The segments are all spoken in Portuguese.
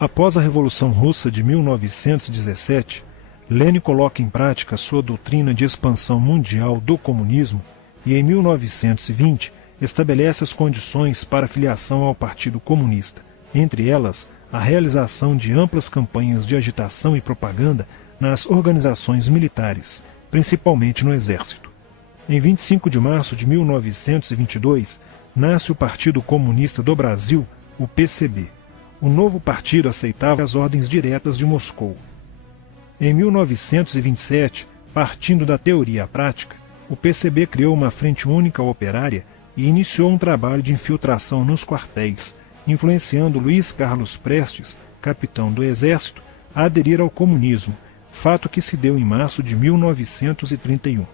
Após a Revolução Russa de 1917, Lenin coloca em prática sua doutrina de expansão mundial do comunismo e, em 1920, estabelece as condições para a filiação ao Partido Comunista, entre elas a realização de amplas campanhas de agitação e propaganda nas organizações militares, principalmente no Exército. Em 25 de março de 1922, nasce o Partido Comunista do Brasil, o PCB. O novo partido aceitava as ordens diretas de Moscou. Em 1927, partindo da teoria à prática, o PCB criou uma frente única operária e iniciou um trabalho de infiltração nos quartéis, influenciando Luiz Carlos Prestes, capitão do Exército, a aderir ao comunismo, fato que se deu em março de 1931.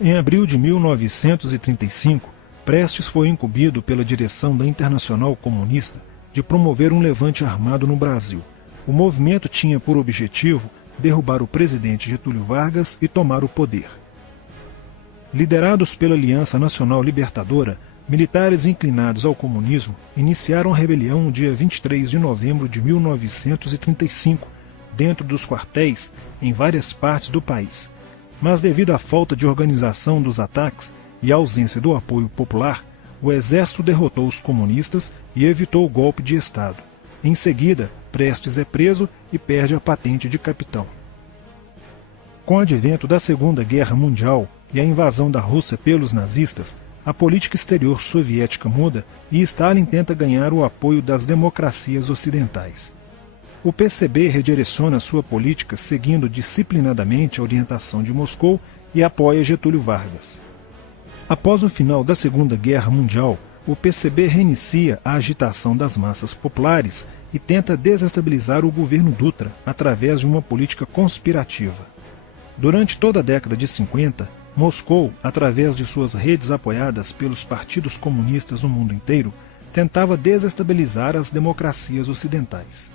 Em abril de 1935, Prestes foi incumbido pela direção da Internacional Comunista de promover um levante armado no Brasil. O movimento tinha por objetivo derrubar o presidente Getúlio Vargas e tomar o poder. Liderados pela Aliança Nacional Libertadora, militares inclinados ao comunismo iniciaram a rebelião no dia 23 de novembro de 1935, dentro dos quartéis em várias partes do país. Mas devido à falta de organização dos ataques e à ausência do apoio popular, o exército derrotou os comunistas e evitou o golpe de Estado. Em seguida, Prestes é preso e perde a patente de capitão. Com o advento da Segunda Guerra Mundial e a invasão da Rússia pelos nazistas, a política exterior soviética muda e Stalin tenta ganhar o apoio das democracias ocidentais. O PCB redireciona sua política seguindo disciplinadamente a orientação de Moscou e apoia Getúlio Vargas. Após o final da Segunda Guerra Mundial, o PCB reinicia a agitação das massas populares e tenta desestabilizar o governo Dutra através de uma política conspirativa. Durante toda a década de 50, Moscou, através de suas redes apoiadas pelos partidos comunistas no mundo inteiro, tentava desestabilizar as democracias ocidentais.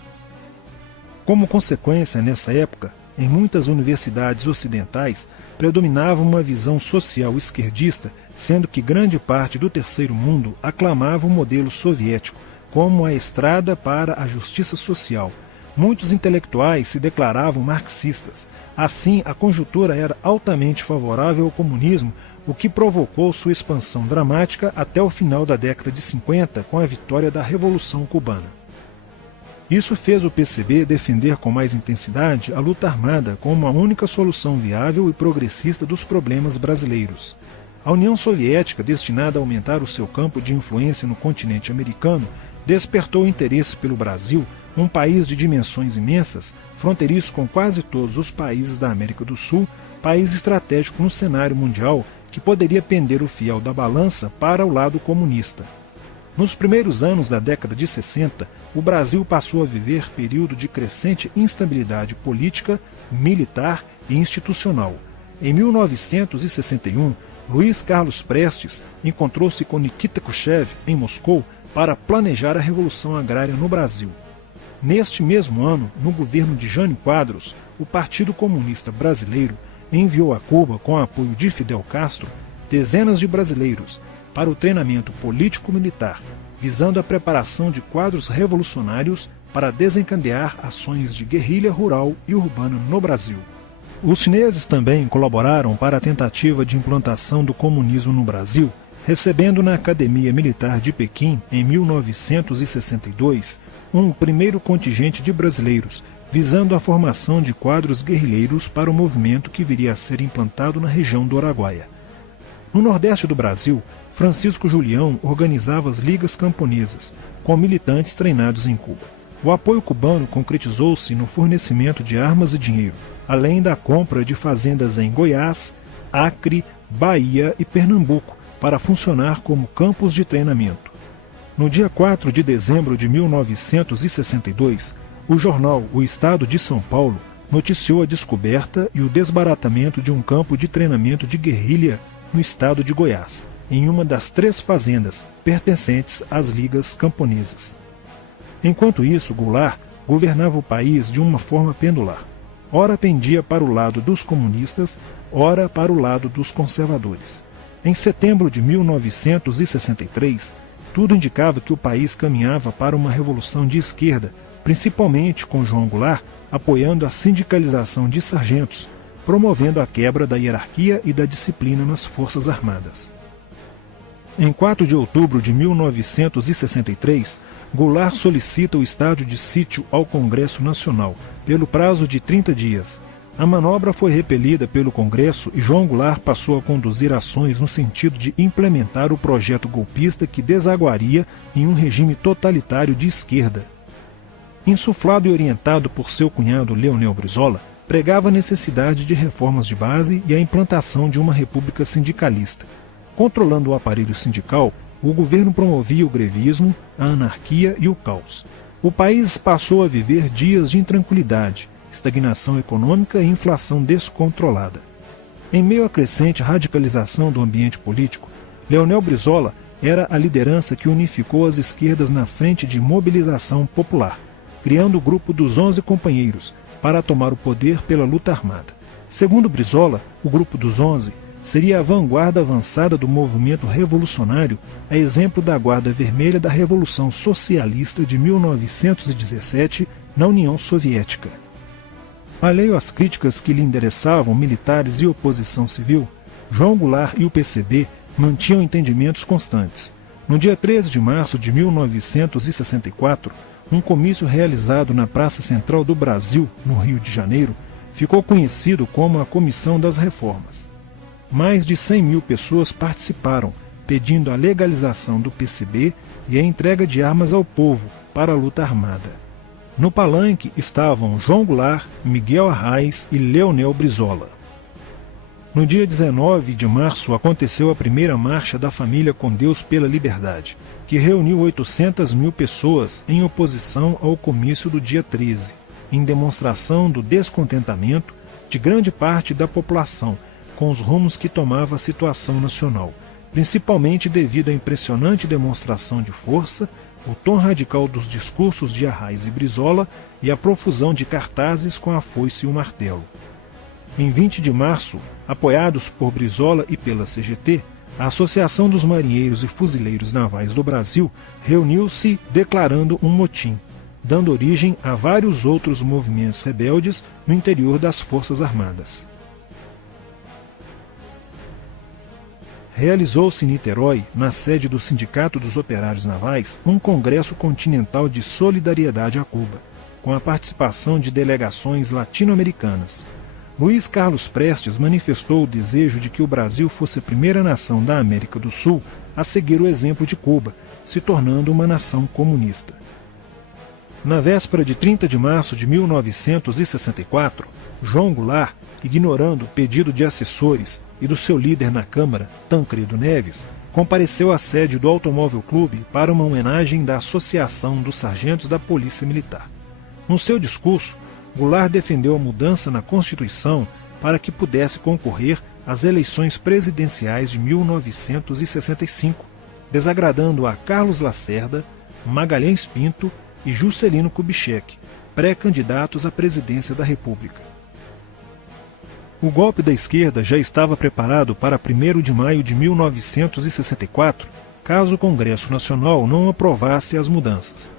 Como consequência, nessa época, em muitas universidades ocidentais, predominava uma visão social esquerdista, sendo que grande parte do terceiro mundo aclamava o modelo soviético como a estrada para a justiça social. Muitos intelectuais se declaravam marxistas. Assim, a conjuntura era altamente favorável ao comunismo, o que provocou sua expansão dramática até o final da década de 50, com a vitória da Revolução Cubana. Isso fez o PCB defender com mais intensidade a luta armada como a única solução viável e progressista dos problemas brasileiros. A União Soviética, destinada a aumentar o seu campo de influência no continente americano, despertou interesse pelo Brasil, um país de dimensões imensas, fronteiriço com quase todos os países da América do Sul, país estratégico no cenário mundial que poderia pender o fiel da balança para o lado comunista. Nos primeiros anos da década de 60, o Brasil passou a viver período de crescente instabilidade política, militar e institucional. Em 1961, Luiz Carlos Prestes encontrou-se com Nikita Khrushchev em Moscou para planejar a Revolução Agrária no Brasil. Neste mesmo ano, no governo de Jânio Quadros, o Partido Comunista Brasileiro enviou a Cuba, com apoio de Fidel Castro, dezenas de brasileiros para o treinamento político-militar, visando a preparação de quadros revolucionários para desencadear ações de guerrilha rural e urbana no Brasil. Os chineses também colaboraram para a tentativa de implantação do comunismo no Brasil, recebendo na Academia Militar de Pequim, em 1962, um primeiro contingente de brasileiros, visando a formação de quadros guerrilheiros para o movimento que viria a ser implantado na região do Araguaia. No Nordeste do Brasil, Francisco Julião organizava as ligas camponesas, com militantes treinados em Cuba. O apoio cubano concretizou-se no fornecimento de armas e dinheiro, além da compra de fazendas em Goiás, Acre, Bahia e Pernambuco, para funcionar como campos de treinamento. No dia 4 de dezembro de 1962, o jornal O Estado de São Paulo noticiou a descoberta e o desbaratamento de um campo de treinamento de guerrilha no estado de Goiás, em uma das 3 fazendas pertencentes às ligas camponesas. Enquanto isso, Goulart governava o país de uma forma pendular. Ora pendia para o lado dos comunistas, ora para o lado dos conservadores. Em setembro de 1963, tudo indicava que o país caminhava para uma revolução de esquerda, principalmente com João Goulart apoiando a sindicalização de sargentos, promovendo a quebra da hierarquia e da disciplina nas Forças Armadas. Em 4 de outubro de 1963, Goulart solicita o estado de sítio ao Congresso Nacional, pelo prazo de 30 dias. A manobra foi repelida pelo Congresso e João Goulart passou a conduzir ações no sentido de implementar o projeto golpista que desaguaria em um regime totalitário de esquerda. Insuflado e orientado por seu cunhado Leonel Brizola, pregava a necessidade de reformas de base e a implantação de uma república sindicalista. Controlando o aparelho sindical, o governo promovia o grevismo, a anarquia e o caos. O país passou a viver dias de intranquilidade, estagnação econômica e inflação descontrolada. Em meio à crescente radicalização do ambiente político, Leonel Brizola era a liderança que unificou as esquerdas na frente de mobilização popular, criando o grupo dos 11 companheiros para tomar o poder pela luta armada. Segundo Brizola, o grupo dos 11 seria a vanguarda avançada do movimento revolucionário, a exemplo da Guarda Vermelha da Revolução Socialista de 1917 na União Soviética. Alheio às críticas que lhe endereçavam militares e oposição civil, João Goulart e o PCB mantinham entendimentos constantes. No dia 13 de março de 1964, um comício realizado na Praça Central do Brasil, no Rio de Janeiro, ficou conhecido como a Comissão das Reformas. Mais de 100 mil pessoas participaram, pedindo a legalização do PCB e a entrega de armas ao povo para a luta armada. No palanque estavam João Goulart, Miguel Arraes e Leonel Brizola. No dia 19 de março aconteceu a primeira Marcha da Família com Deus pela Liberdade, que reuniu 800 mil pessoas em oposição ao comício do dia 13, em demonstração do descontentamento de grande parte da população com os rumos que tomava a situação nacional, principalmente devido à impressionante demonstração de força, o tom radical dos discursos de Arraes e Brizola e a profusão de cartazes com a foice e o martelo. Em 20 de março, apoiados por Brizola e pela CGT, a Associação dos Marinheiros e Fuzileiros Navais do Brasil reuniu-se declarando um motim, dando origem a vários outros movimentos rebeldes no interior das Forças Armadas. Realizou-se em Niterói, na sede do Sindicato dos Operários Navais, um congresso continental de solidariedade a Cuba, com a participação de delegações latino-americanas. Luiz Carlos Prestes manifestou o desejo de que o Brasil fosse a primeira nação da América do Sul a seguir o exemplo de Cuba, se tornando uma nação comunista. Na véspera de 30 de março de 1964, João Goulart, ignorando o pedido de assessores e do seu líder na Câmara, Tancredo Neves, compareceu à sede do Automóvel Clube para uma homenagem da Associação dos Sargentos da Polícia Militar. No seu discurso, Goulart defendeu a mudança na Constituição para que pudesse concorrer às eleições presidenciais de 1965, desagradando a Carlos Lacerda, Magalhães Pinto e Juscelino Kubitschek, pré-candidatos à presidência da República. O golpe da esquerda já estava preparado para 1º de maio de 1964, caso o Congresso Nacional não aprovasse as mudanças.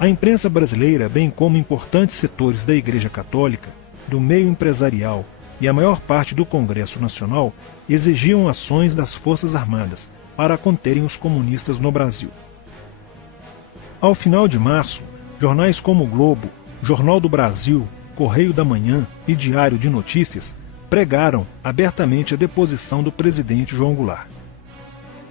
A imprensa brasileira, bem como importantes setores da Igreja Católica, do meio empresarial e a maior parte do Congresso Nacional, exigiam ações das Forças Armadas para conterem os comunistas no Brasil. Ao final de março, jornais como o Globo, Jornal do Brasil, Correio da Manhã e Diário de Notícias pregaram abertamente a deposição do presidente João Goulart.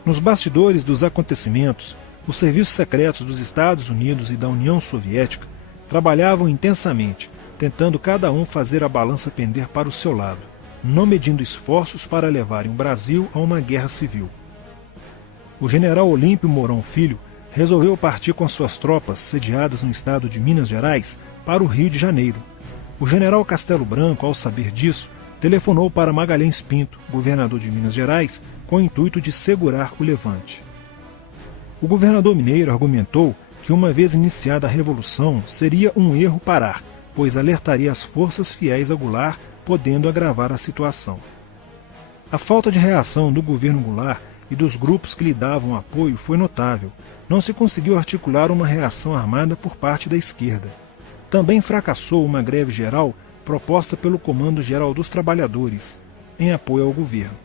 Nos bastidores dos acontecimentos, os serviços secretos dos Estados Unidos e da União Soviética trabalhavam intensamente, tentando cada um fazer a balança pender para o seu lado, não medindo esforços para levarem o Brasil a uma guerra civil. O general Olímpio Mourão Filho resolveu partir com suas tropas sediadas no estado de Minas Gerais para o Rio de Janeiro. O general Castelo Branco, ao saber disso, telefonou para Magalhães Pinto, governador de Minas Gerais, com o intuito de segurar o levante. O governador mineiro argumentou que, uma vez iniciada a revolução, seria um erro parar, pois alertaria as forças fiéis a Goulart, podendo agravar a situação. A falta de reação do governo Goulart e dos grupos que lhe davam apoio foi notável. Não se conseguiu articular uma reação armada por parte da esquerda. também fracassou uma greve geral proposta pelo Comando Geral dos Trabalhadores, em apoio ao governo.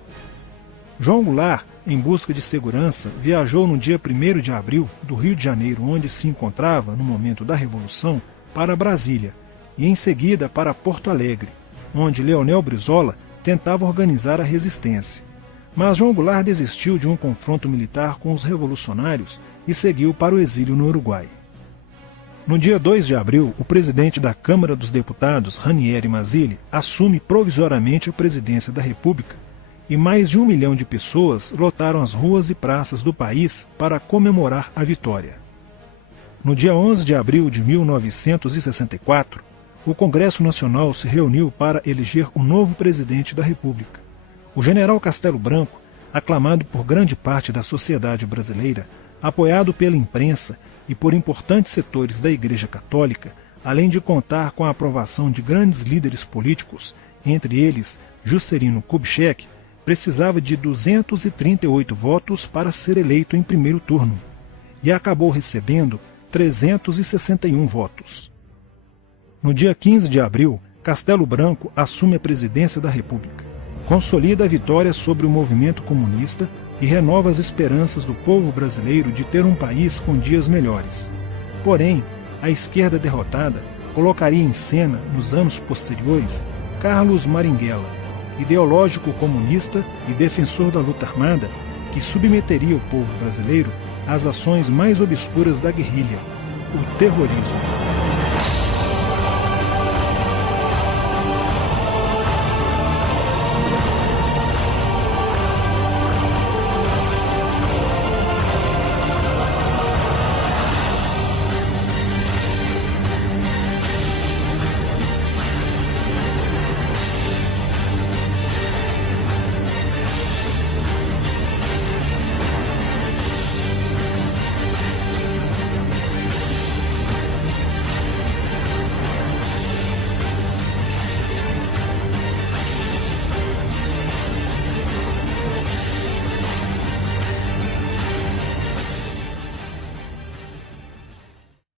João Goulart, em busca de segurança, viajou no dia 1º de abril do Rio de Janeiro, onde se encontrava no momento da Revolução, para Brasília, e em seguida para Porto Alegre, onde Leonel Brizola tentava organizar a resistência. Mas João Goulart desistiu de um confronto militar com os revolucionários e seguiu para o exílio no Uruguai. No dia 2 de abril, o presidente da Câmara dos Deputados, Ranieri Mazzilli, assume provisoriamente a presidência da República e mais de 1 milhão de pessoas lotaram as ruas e praças do país para comemorar a vitória. No dia 11 de abril de 1964, o Congresso Nacional se reuniu para eleger um novo presidente da República. O general Castelo Branco, aclamado por grande parte da sociedade brasileira, apoiado pela imprensa e por importantes setores da Igreja Católica, além de contar com a aprovação de grandes líderes políticos, entre eles Juscelino Kubitschek, precisava de 238 votos para ser eleito em primeiro turno, e acabou recebendo 361 votos. No dia 15 de abril, Castelo Branco assume a presidência da República, consolida a vitória sobre o movimento comunista e renova as esperanças do povo brasileiro de ter um país com dias melhores. Porém, a esquerda derrotada colocaria em cena, nos anos posteriores, Carlos Marighella, ideológico comunista e defensor da luta armada, que submeteria o povo brasileiro às ações mais obscuras da guerrilha, o terrorismo.